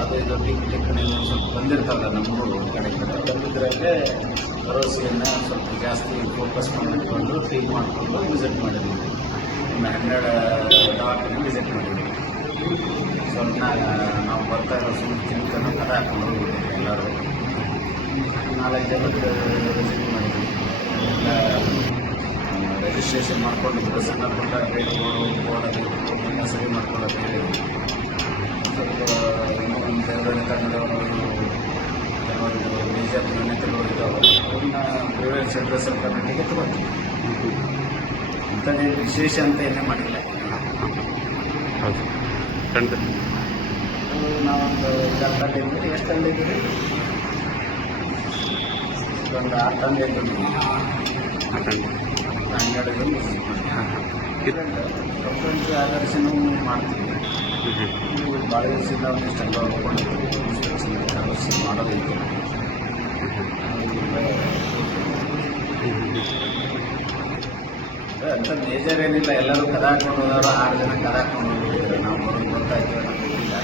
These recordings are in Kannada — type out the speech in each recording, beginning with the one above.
ಅದು ಇದು ಟಿಪ್ಪಣಿ ಸ್ವಲ್ಪ ಬಂದಿರ್ತಾವಲ್ಲ ನಮಗೂ ಕಡೆ ಬಂದಿದ್ದರಲ್ಲೇ ಭರವಸೆಯನ್ನು ಸ್ವಲ್ಪ ಜಾಸ್ತಿ ಫೋಕಸ್ ಮಾಡಿಕೊಂಡು ಫೀಲ್ ಮಾಡಿಕೊಂಡು ವಿಸಿಟ್ ಮಾಡಿದ್ವಿ. ಒಂದು 12 ದವಾಖಾನೆ ವಿಸಿಟ್ ಮಾಡಿದ್ವಿ. ಸ್ವಲ್ಪ ನಾವು ಬರ್ತಾ ಇರೋ ಸುಮ್ಮನೆ ಚಿಂತನೆ ಕದ ಹಾಕೊಂಡು ಹೋಗ್ಬಿಟ್ಟಿದ್ವಿ ಎಲ್ಲರೂ. 4 ಜನಕ್ಕೆ ವಿಸಿಟ್ ಮಾಡಿದ್ವಿ. ಎಲ್ಲ ರಿಜಿಸ್ಟ್ರೇಷನ್ ಮಾಡ್ಕೊಂಡಿದ್ರು. ಸಣ್ಣ ಪುಟ್ಟ ರೇಟ್ಗಳು ಬೋರ್ಡಲ್ಲಿ ಎಲ್ಲ ಸರಿ ಮಾಡ್ಕೊಳ್ಳೋದು ಹೇಳಿ ಸ್ವಲ್ಪ ಇನ್ನೊಂದು ಬೇರೆ ಕನ್ನಡವರು ಕೆಲವೊಂದು ಮೇಜರ್ ಯೂನಿಟ್ಗಳು ಇದ್ದಾವೆ. ಅವನ್ನ ಪ್ರಿವೆನ್ಸ್ ಸೆಂಟರ್ಸ್ ಕರ್ನಾಟಕಕ್ಕೆ ತಗೊಂಡ್ವಿ. ಅಂಥದ್ದೇನು ವಿಶೇಷ ಅಂತ ಏನೇ ಮಾಡಿಲ್ಲ. ಹೌದು ಖಂಡಿತ. ನಾವೊಂದು 6 ತಂಡ ಇದ್ದೀವಿ. ಎಷ್ಟು ತಂಡ ಇದ್ದೀವಿ? ಒಂದು 6 ತಂಡ ಇದ್ದೀವಿ. 12 ಜನ ಪ್ರಪಂಚ ಆದರ್ಶನೂ ಮಾಡ್ತೀವಿ. ಭಾಳ ದಿವಸದಿಂದ ಒಂದಿಷ್ಟೆಲ್ಲ ಮಾಡೋದಿತ್ತು. ಅಂಥ ಮೇಜರ್ ಏನಿಲ್ಲ. ಎಲ್ಲರೂ ಕದ ಹಾಕೊಂಡು ಹೋದವರು 6 ಜನ ಕದ ಹಾಕೊಂಡು ಹೋಗಿದ್ರು. ನಾವು ಗೊತ್ತಾಯ್ತು ನಮ್ಗೆ ಗೊತ್ತಿಲ್ಲ.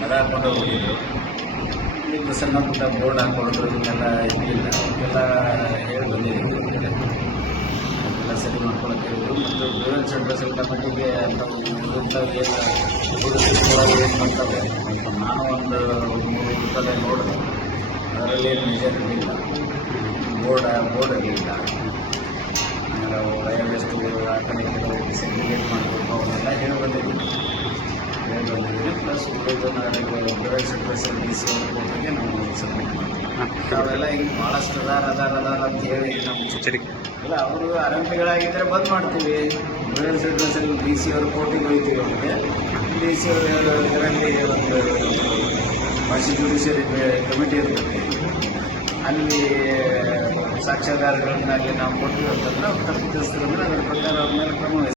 ಕದ ಹಾಕೊಂಡು ಹೋಗಿದ್ರು. ಇದು ಸಣ್ಣ ಪುಟ್ಟ ಬೋರ್ಡ್ ಹಾಕೊಳ್ಳೋದು ಇದನ್ನೆಲ್ಲ ಇದ್ದಿಲ್ಲ. ಅವಕ್ಕೆಲ್ಲ ಹೇಳಿ ಬಂದಿದ್ದೀವಿ. ಅದೆಲ್ಲ ಸರಿ ಮಾಡ್ಕೊಳಕ್ಕೆ ಹೇಳಿದ್ರು. ಮತ್ತು ಪ್ರಿವೆನ್ಸ್ ಸೆಂಟರ್ಸ್ ಮಟ್ಟಿಗೆ ಅಂಥವು ಏನು ಮಾಡ್ತಾರೆ. ನಾನು ಒಂದು 3 ರೂಪಾಯಿ ನೋಡಿದೆ. ಅದರಲ್ಲಿ ಏನು ಮೇಜರ್ ಇರಲಿಲ್ಲ. ಬೋರ್ಡ್ ಇರಲಿಲ್ಲ. ಆಮೇಲೆ ಅವು ವಯರ್ಲೆಸ್ಟು ಆ ಕಡೆ ಸೆಗ್ರಿಗೇಟ್ ಮಾಡಬೇಕು ಅವನ್ನೆಲ್ಲ ಹೇಳಿ ಬಂದಿದ್ದೀನಿ. ಪ್ಲಸ್ ಪ್ರಿವೆನ್ಸ್ ಸೆಂಟರ್ಸ್ DC ಅವ್ರ ಕೋರ್ಟಿಗೆ ನಾವು ಸಬ್ಮಿಟ್ ಮಾಡ್ತೀವಿ. ಅವೆಲ್ಲ ಹಿಂಗೆ ಭಾಳಷ್ಟು ಅದಾರ ಅಂತ ಹೇಳಿ ನಮ್ಮ ಇಲ್ಲ ಅವರು ಆರಂಭಿಗಳಾಗಿದ್ದರೆ ಬಂದ್ ಮಾಡ್ತೀವಿ. ಪ್ರಿವೆನ್ಸ್ ಸೆಂಟರ್ಸಲ್ಲಿ DC ಅವ್ರ ಕೋರ್ಟಿಗೆ ಹೋಗ್ತೀವಿ. ಅವ್ರಿಗೆ DC ಅವರು ಇದರಲ್ಲಿ ಒಂದು ಮಾಜಿ ಜುಡಿಷಿಯರಿ ಕಮಿಟಿ ಇರ್ತದೆ. ಅಲ್ಲಿ ಸಾಕ್ಷ್ಯಾಧಾರಗಳನ್ನ ಅಲ್ಲಿ ನಾವು ಕೊಟ್ಟಿವಿ ಅಂತಂದ್ರೆ ಅವ್ರು ತಪ್ಪಿತಸ್ಥರಂದ್ರೆ ಅದ್ರ ಪ್ರಕಾರ ಅವ್ರ ಮೇಲೆ ಕ್ರಮ